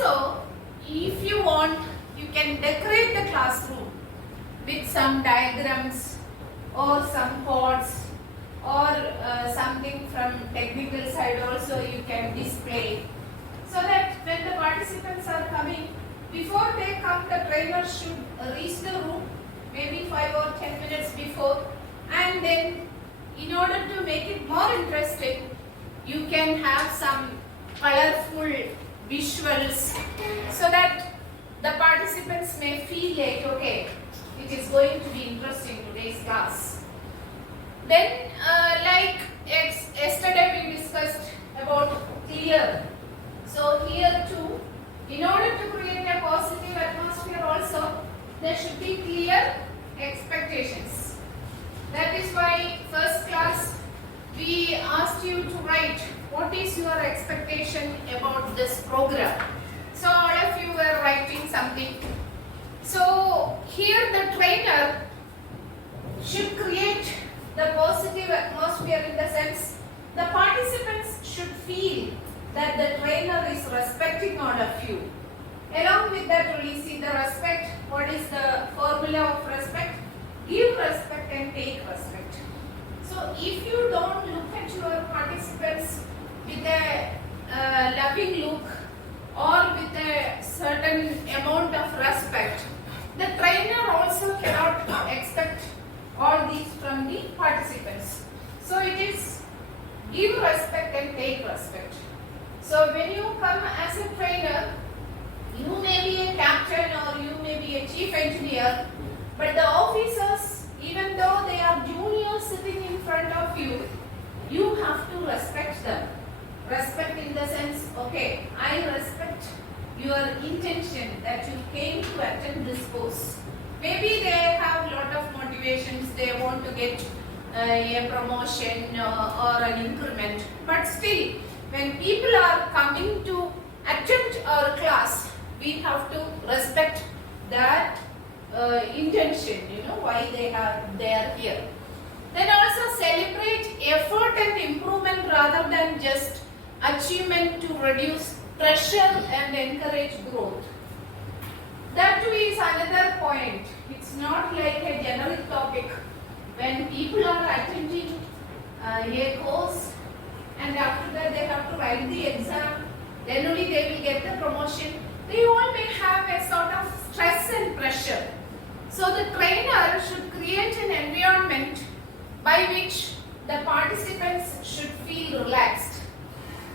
also, if you want, you can decorate the classroom with some diagrams or some quotes or something from technical side also you can display, so that when the participants are coming, before they come, the trainer should reach the room maybe 5 or 10 minutes before, and then in order to make it more interesting, you can have some colorful visuals so that the participants may feel like, okay, it is going to be interesting today's class. Then like yesterday we discussed about clear. So here too, in order to create a positive atmosphere also, there should be clear expectations. That is why first class we asked you to write what is your expectation about this program. So all of you were writing something. So here the trainer should create the positive atmosphere in the sense the participants should feel that the trainer is respecting all of you. Along with that, we see the respect. What is the formula of respect? Give respect and take respect. So if you don't look at your participants with a loving look or with a certain amount of respect, the trainer also cannot expect all these from the participants. So it is give respect and take respect. So when you come as a trainer, you may be a captain or you may be a chief engineer, but the officers, even though they are juniors sitting in front of you, you have to respect them. Respect in the sense, okay, I respect your intention that you came to attend this course. Maybe they have a lot of motivations, they want to get a promotion or an increment, but still, when people are coming to attend our class, we have to respect that intention, why they are here. Then also celebrate effort and improvement rather than just achievement to reduce pressure and encourage growth. That too is another point. It's not like a generic topic. When people are attending a course and after that they have to write the exam, then only they will get the promotion. They all may have a sort of stress and pressure. So the trainer should create an environment by which the participants should feel relaxed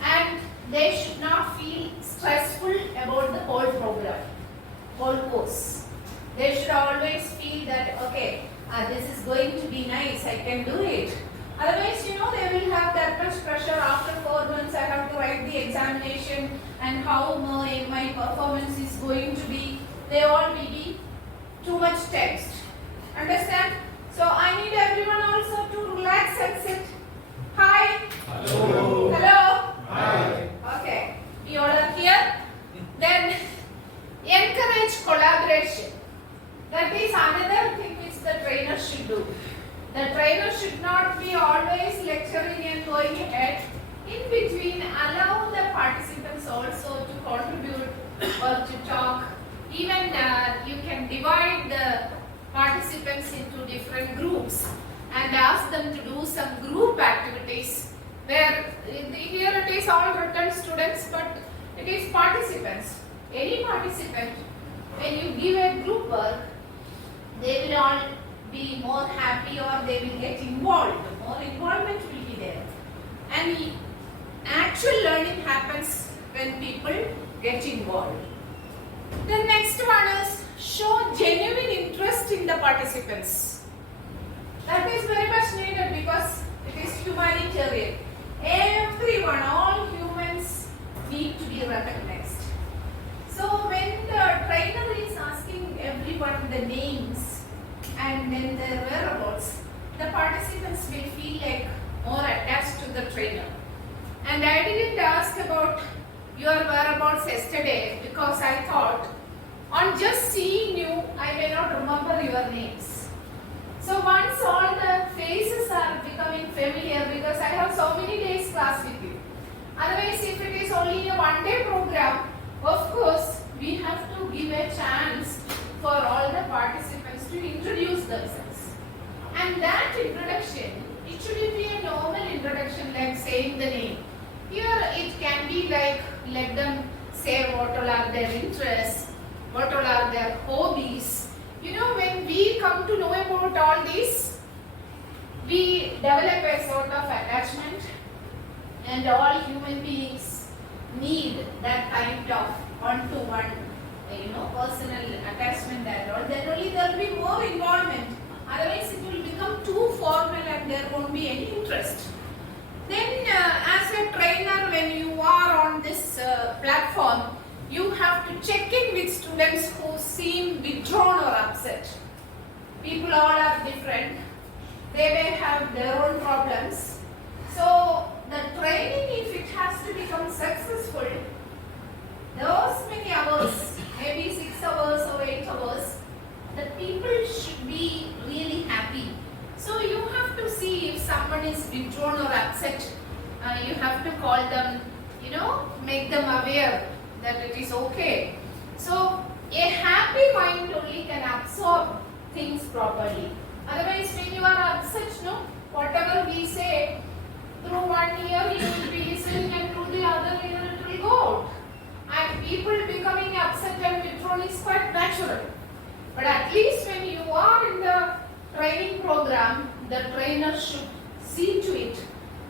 and they should not feel stressful about the whole program, whole course. They should always feel that, okay, this is going to be nice, I can do it. Otherwise, they will have that much pressure. After 4 months, I have to write the examination and how my performance is going to be. They all will be too much text. Understand? So I need everyone also to relax and sit. Hi. Hello. Hello. Hi. Okay. You all are here. Then encourage collaboration. That is another thing which the trainer should do. The trainer should not be always lecturing and going ahead. In between, allow the participants also to contribute or to talk. Even you can divide the participants into different groups and ask them to do some group activities where here it is all written students, but it is participants. Any participant, when you give a group work, they will all be more happy or they will get involved. More involvement will be there. And actual learning happens when people get involved. The next one is show genuine interest in the participants. That is very much needed because it is humanitarian. Everyone, all humans need to be recognized. So when the trainer is asking everyone the names and then their whereabouts, the participants will feel like more attached to the trainer. And I didn't ask about your whereabouts yesterday because I thought on just seeing you, I may not remember your names. So once all the faces are becoming familiar, because I have so many days class with you. Otherwise, if it is only a one-day program, of course, And that introduction, it should be a normal introduction like saying the name. Here it can be like, let them say what all are their interests, what all are their hobbies. When we come to know about all these, we develop a sort of attachment, and all human beings need that kind of one-to-one, personal attachment and all. Then only there will be more involvement. Otherwise, it will become too formal and there won't be any interest. Then, as a trainer, when you are on this platform, you have to check in with students who seem withdrawn or upset. People all are different. They may have their own problems. So, the training, if it has to become successful, those many hours, maybe 6 hours or 8 hours, the people should be really happy. So you have to see if someone is withdrawn or upset. You have to call them, make them aware that it is okay. So a happy mind only can absorb things properly. Otherwise, when you are upset, whatever we say, through one ear you will be listening and through the other ear it will go out. And people becoming upset and withdrawn is quite natural. But at least when you are in the training program, the trainer should see to it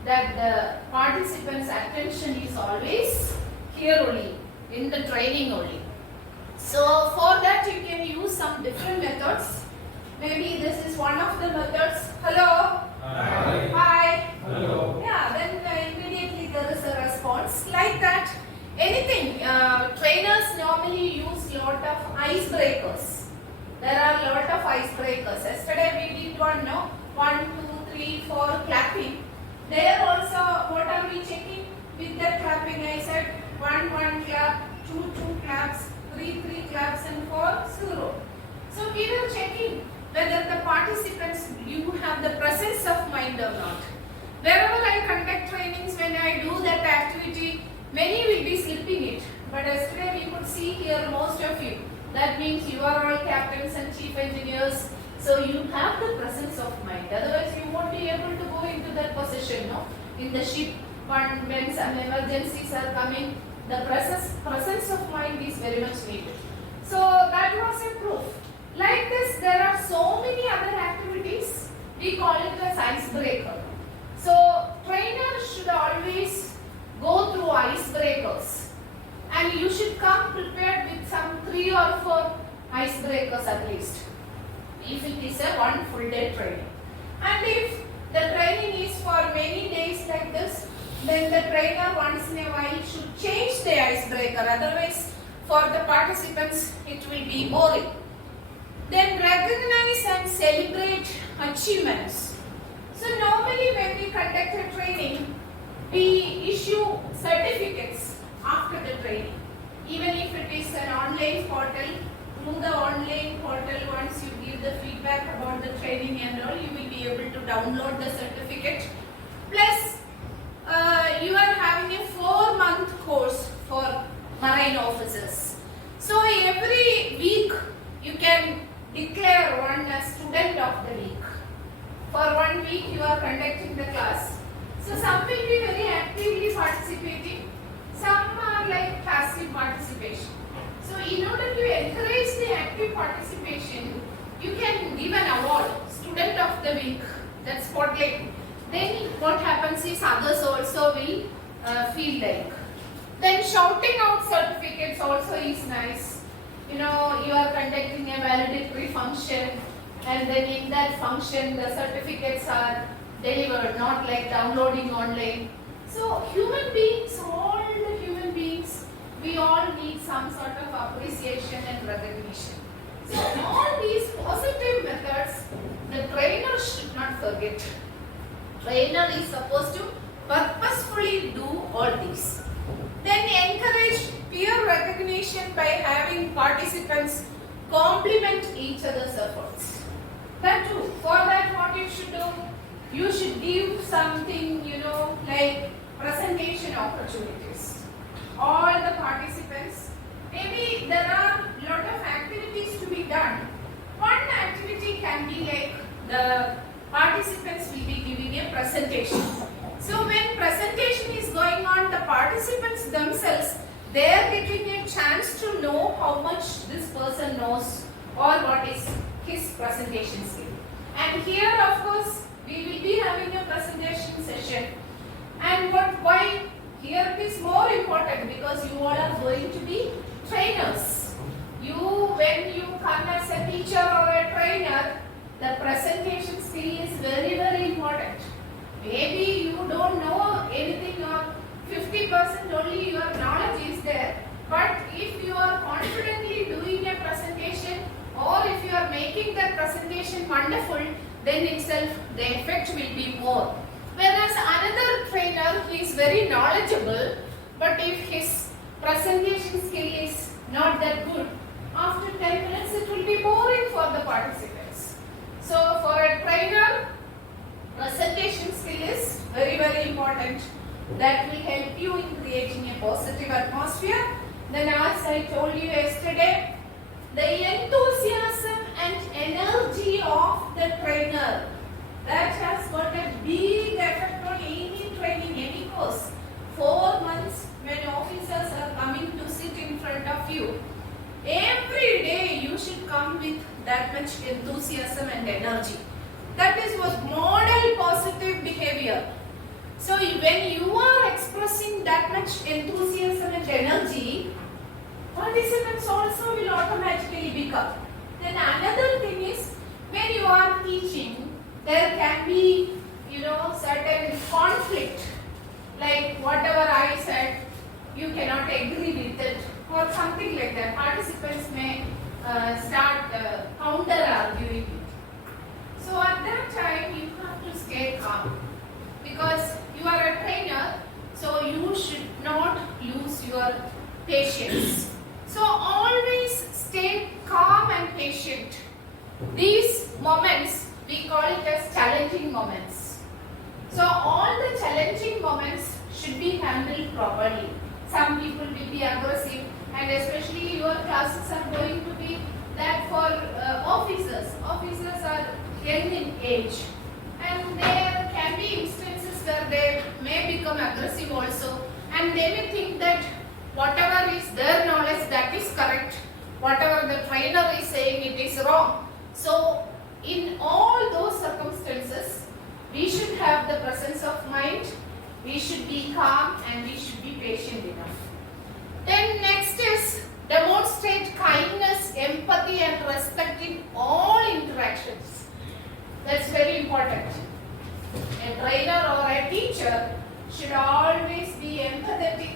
that the participants' attention is always here only, in the training only. So for that you can use some different methods. Maybe this is one of the methods. Hello? Hi. Hi. Hello. Yeah, then immediately there is a response. Like that, anything. Trainers normally use lot of icebreakers. There are a lot of icebreakers. Yesterday we did one, 1, 2, 3, 4 clapping. There also, what are we checking with that clapping? I said 1, 1 clap, 2, 2 claps, 3, 3 claps and 4, 0. So we were checking whether the participants, you have the presence of mind or not. Wherever I conduct trainings, when I do that activity, many will be slipping it. But yesterday we could see here most of you. That means you are all captains and chief engineers. So you have the presence of mind. Otherwise you won't be able to go into that position, in the ship. When some emergencies are coming, the presence of mind is very much needed. So that was a proof. Like this, there are so many other activities. We call it as icebreaker. So trainers should always go through icebreakers. And you should come prepared with some 3 or 4 icebreakers at least, if it is a 1 full day training. And if the training is for many days like this, then the trainer once in a while should change the icebreaker. Otherwise, for the participants, it will be boring. Then recognize and celebrate achievements. So normally when we conduct a training, we issue certificates after the training. Even if it is an online portal, through the online portal, once you give the feedback about the training and all, you will be able to download the certificate. Plus, you are having a 4-month course for marine officers. So every week you can declare one as student of the week. For 1 week you are conducting the class. So some will be very actively participating. Some are like passive participation. So in order to encourage the active participation, you can give an award, student of the week, that's spotlight. Then what happens is others also will feel like. Then shouting out certificates also is nice. You are conducting a valedictory function, and then in that function the certificates are delivered, not like downloading online. So human beings, all the human beings, we all need some sort of appreciation and recognition. So all these positive methods, the trainer should not forget. Trainer is supposed to purposefully do all these. Then encourage peer recognition by having participants compliment each other's efforts. That too, for that what you should do, you should give something, like presentation opportunities. All the participants, maybe there are a lot of activities to be done. One activity can be like the presentation. So when presentation is going on, the participants themselves, they are getting a chance to know how much this person knows or what is his presentation skill. And here, of course, we will be having a presentation session. And why here it is more important, because you all are going to be trainers. When you come as a teacher or a trainer, the presentation skill is very, very important. Maybe you don't know anything or 50% only your knowledge is there. But if you are confidently doing a presentation, or if you are making that presentation wonderful, then itself the effect will be more. Whereas another trainer who is very knowledgeable, but if his presentation skill is not that good, after 10 minutes it will be boring for the participants. So for a trainer, presentation skill is very, very important. That will help you in creating a positive atmosphere. Then as I told you yesterday, the enthusiasm and energy of the trainer, that has got a big effect on any training, any course. 4 months when officers are coming to sit in front of you, every day you should come with that much enthusiasm and energy. That is what model positive behavior. So when you are expressing that much enthusiasm and energy, participants also will automatically become. Then another thing is, when you are teaching, there can be, certain conflict. Like whatever I said, you cannot agree with it, or something like that. Participants may start counter arguing it. So at that time, you have to stay calm, because you are a trainer, so you should not lose your patience. So always stay calm and patient. These moments, we call it as challenging moments. So all the challenging moments should be handled properly. Some people will be aggressive, and especially your classes are going to be that for officers. Officers are young in age, and there can be instances where they may become aggressive also, and they may think that whatever is their knowledge, that is correct. Whatever the trainer is saying, it is wrong. So in all those circumstances, we should have the presence of mind, we should be calm, and we should be patient enough. Then next is demonstrate kindness, empathy and respect in all interactions. That's very important. A trainer or a teacher should always be empathetic,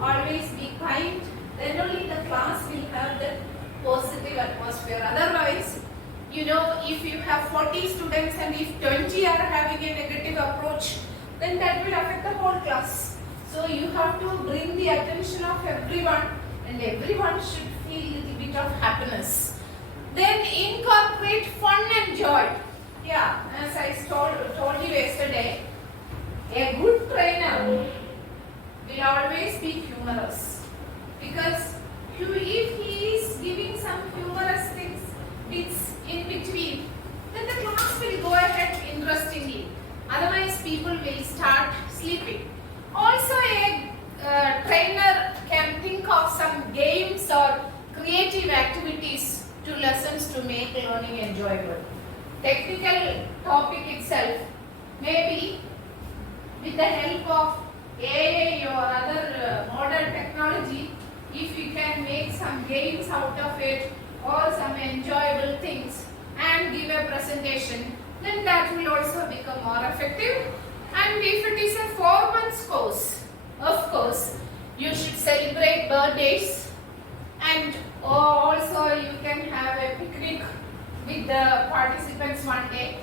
always be kind. Then only the class will have that positive atmosphere. Otherwise, if you have 40 students and if 20 are having a negative approach, then that will affect the whole class. So you have to bring the attention of everyone, and everyone should feel a little bit of happiness. Then incorporate fun and joy. Yeah, as I told you yesterday, a good trainer will always be humorous, because if he is giving some humorous things, bits in between, then the class will go ahead interestingly. Otherwise, people will start sleeping. Also, a trainer can think of some games or creative activities to lessons to make learning enjoyable. Technical topic itself, maybe with the help of AI or other modern technology, if you can make some games out of it or some enjoyable things and give a presentation, then that will also become more effective. And if it is a 4 months course, of course, you should celebrate birthdays, and also you can have a picnic with the participants one day.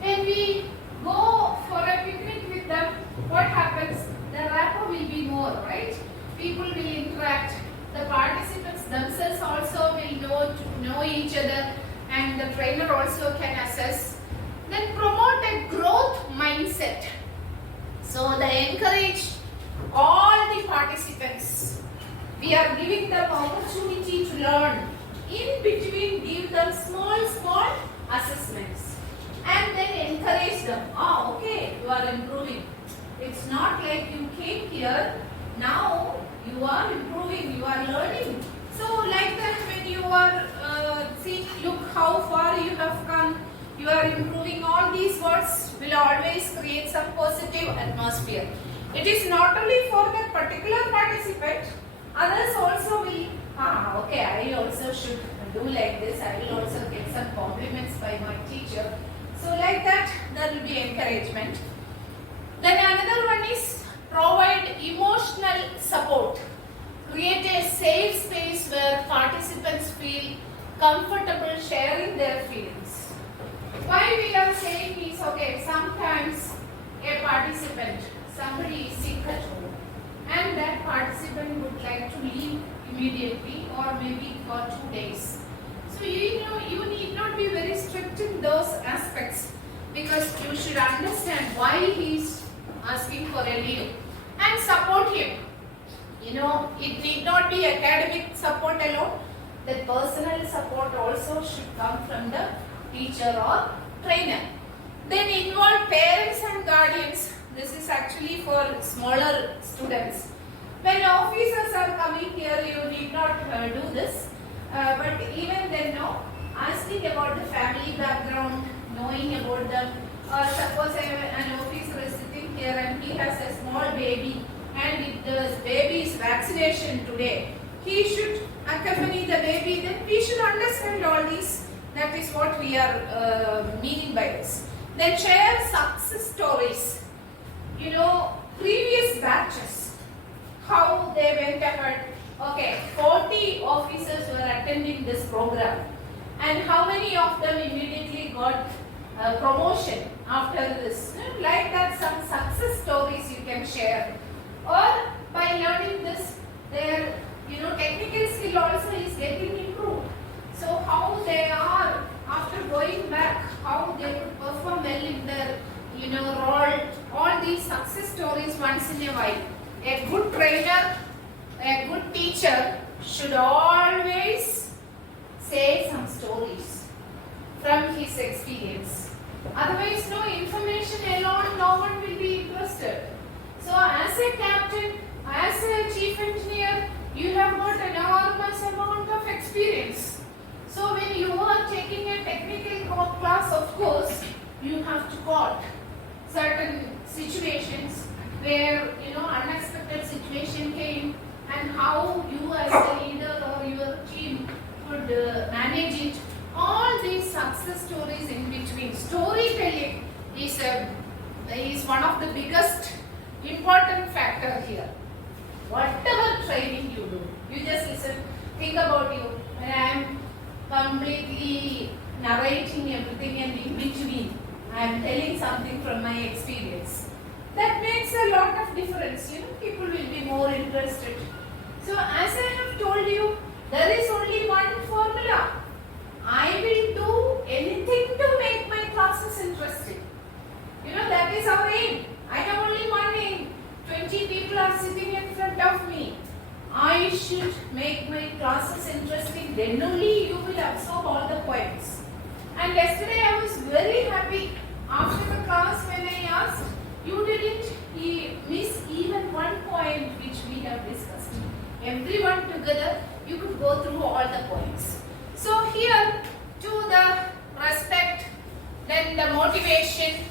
When we go for a picnic with them, what happens? The rapport will be more, right? People will interact. The participants themselves also will know each other, and the trainer also can assess. Then promote a growth mindset. So they encourage all the participants. We are giving them opportunity to learn. In between, give them small assessments. and then encourage them. Ah, okay, you are improving. It's not like you came here, now you are improving, you are learning. So like that, when you are seeing, look how far you have come, you are improving, all these words will always create some positive atmosphere. It is not only for that particular participant, others also will, okay, I also should do like this, I will also get some compliments by my teacher. So like that, there will be encouragement. Then another one is provide emotional support. Create a safe space where participants feel comfortable sharing their feelings. Why we are saying is, okay, sometimes a participant, somebody is sick at home, and that participant would like to leave immediately or maybe for 2 days. So you need not be very strict in those aspects, because you should understand why he is asking for a leave and support him. It need not be academic support alone. The personal support also should come from the teacher or trainer. Then involve parents and guardians. This is actually for smaller students. When officers are coming here, you need not do this. But even then, asking about the family background, knowing about them. Or suppose an officer is sitting here and he has a small baby, and if the baby's vaccination today, he should accompany the baby. Then we should understand all these. That is what we are meaning by this. Then share success stories. Previous batches, how they went ahead. Okay, 40 officers were attending this program, and how many of them immediately got promotion after this? Like that, some success stories you can share. Or by learning this, their technical skill also is getting improved. So how they are after going back, how they would perform well in their role. All these success stories once in a while. A good trainer, a good teacher should always say some stories from his experience. Otherwise, no information alone, no one will be interested. So as a captain, as a chief engineer, you have got an enormous amount of experience. So when you are taking a technical class, of course, you have to caught certain situations where unexpected situation came, and how you as a leader or your team could manage it. All these success stories in between. Storytelling is one of the biggest important factor here. Whatever training you do, you just listen. Think about you. When I am completely narrating everything, and in between I am telling something from my experience. That makes a lot of difference. People will be more interested. So as I have told you, there is only one formula. I will do anything to make my classes interesting. That is our aim. I have only one aim. 20 people are sitting in front of me. I should make my classes interesting. Then only you will absorb all the points. And yesterday I was very happy after the class when I asked, you didn't miss even one point which we have discussed. Everyone together, you could go through all the points. So here, to the respect, then the motivation.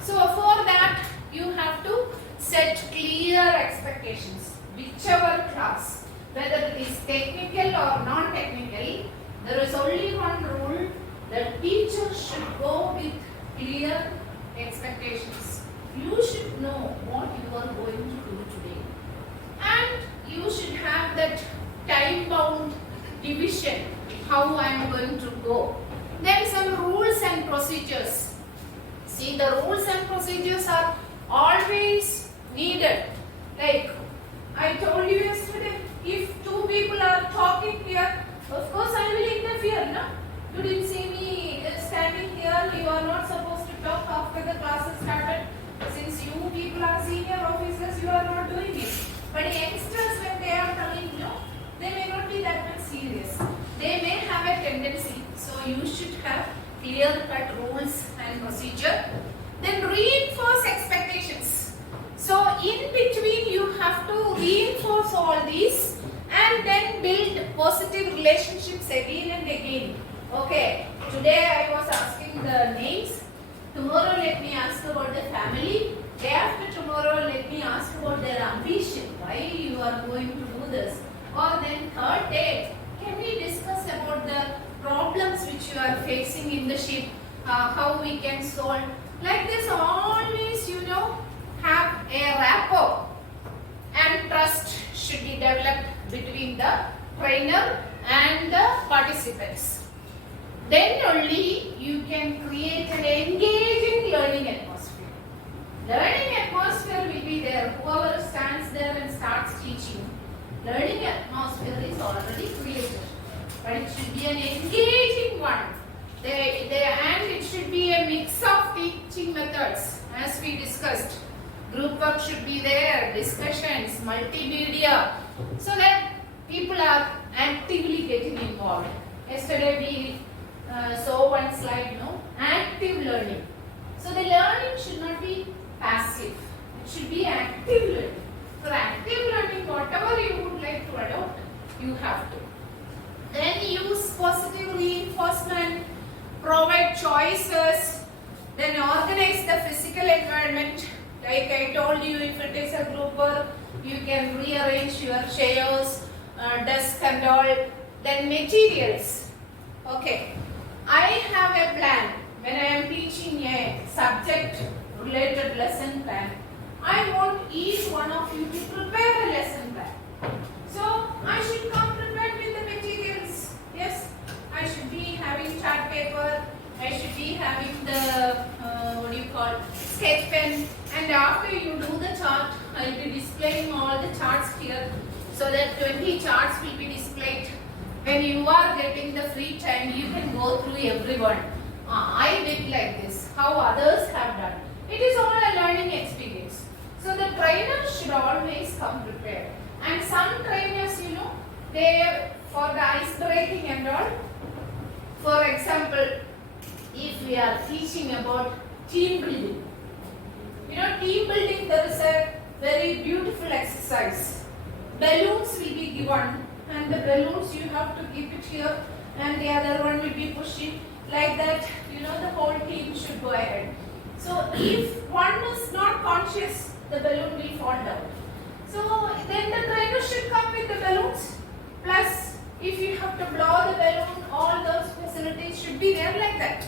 So for that, you have to set clear expectations. Whichever class, whether it is technical or non-technical, there is only one rule. The teacher should go with clear expectations. You should know what you are going to do today. And you should have that time-bound division, how I am going to go. Then some rules and procedures. See, the rules and procedures are always needed. Like I told you yesterday, if two people are talking here, of course I will interfere, no? You didn't see me standing here, you are not supposed to talk after the class has started. Since you people are senior officers, you are not doing it. But youngsters, when they are coming, they may not be that much serious. They may have a tendency. So you should have clear-cut rules and and procedure. Then reinforce expectations. So in between you have to reinforce all these and then build positive relationships again and again. Okay, today I was asking the names. Tomorrow let me ask about the family. Day after tomorrow let me ask about their ambition. Why you are going to do this? Or then third day, can we discuss about the problems which you are facing in the ship, how we can solve. Like this, always have a rapport and trust should be developed between the trainer and the participants. Then only you can create an engaging learning atmosphere. Learning atmosphere will be there. Whoever stands there and starts teaching, learning atmosphere is already created. But it should be an engaging one. And it should be a mix of teaching methods as we discussed. Group work should be there, discussions, multimedia, so that people are actively getting involved. Yesterday we saw one slide, active learning. So the learning should not be passive. It should be active learning. For active learning, whatever you would like to adopt, you have to. Then use positive reinforcement, provide choices, then organize the physical environment. Like I told you, if it is a group work, you can rearrange your chairs, desk and all. Then materials. Okay, I have a plan. When I am teaching a subject related lesson plan, I want each one of you to prepare a lesson plan. So I should come prepared with the materials. Yes, I should be having chart paper. I should be having the sketch pen. And after you do the chart, I will be displaying all the charts here, so that 20 charts will be displayed. When you are getting the free time, you can go through everyone. I did like this. How others have done. It is all a learning experience. So the trainer should always come prepared. And some trainers, they for the ice breaking and all. For example, if we are teaching about team building. Team building, there is a very beautiful exercise. Balloons will be given, and the balloons you have to keep it here, and the other one will be pushing. Like that, the whole team should go ahead. So if one is not conscious, the balloon will fall down. So then the trainer should come with the balloons. Plus, if you have to blow the balloon, all those facilities should be there like that.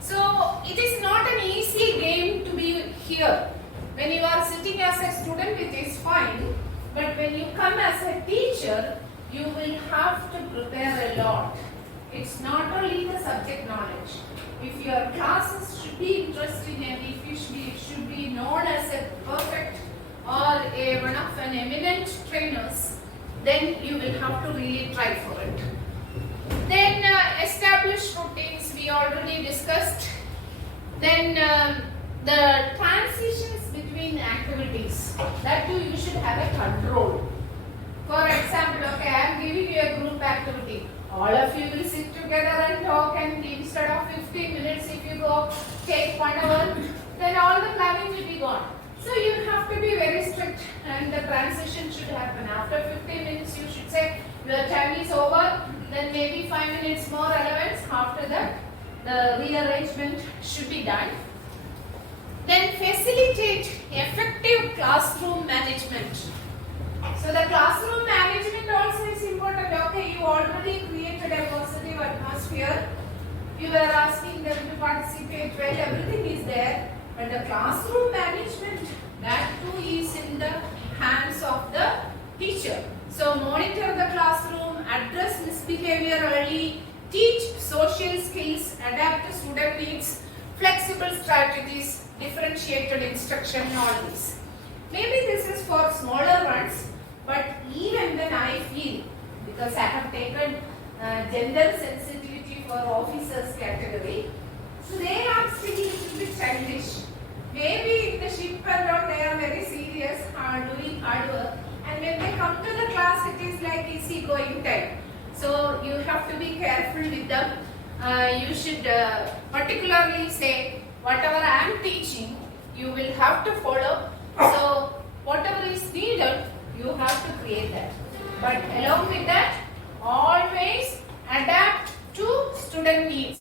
So it is not an easy game to be here. When you are sitting as a student, it is fine. But when you come as a teacher, you will have to prepare a lot. It's not only the subject knowledge. If your classes should be interesting and if you should be known as a perfect or one of an eminent trainers, then you will have to really try for it. Then establish routines, we already discussed. Then the transitions between activities, that too you should have a control. For example, okay, I am giving you a group activity. All of you will sit together and talk, and instead of 15 minutes, if you go take 1 hour, then all the planning will be gone. So you have to be very strict, and the transition should happen. After 15 minutes, you should say your time is over. Then maybe 5 minutes more allowance. After that, the rearrangement should be done. Then facilitate effective classroom management. So the classroom management also is important. Okay, you already created a positive atmosphere. You were asking them to participate well, everything is there. But the classroom management, that too is in the hands of the teacher. So monitor the classroom, address misbehavior early, teach social skills, adapt to student needs, flexible strategies, differentiated instruction, all these. Maybe this is for smaller ones, but even then I feel, because I have taken gender sensitivity for officers category, so they are still a little bit childish. Maybe in the ship and all they are very serious, doing hard work, and when they come to the class it is like easy going time. So you have to be careful with them. you should particularly say whatever I am teaching, you will have to follow. So whatever is needed, you have to create that. But along with that, always adapt to student needs.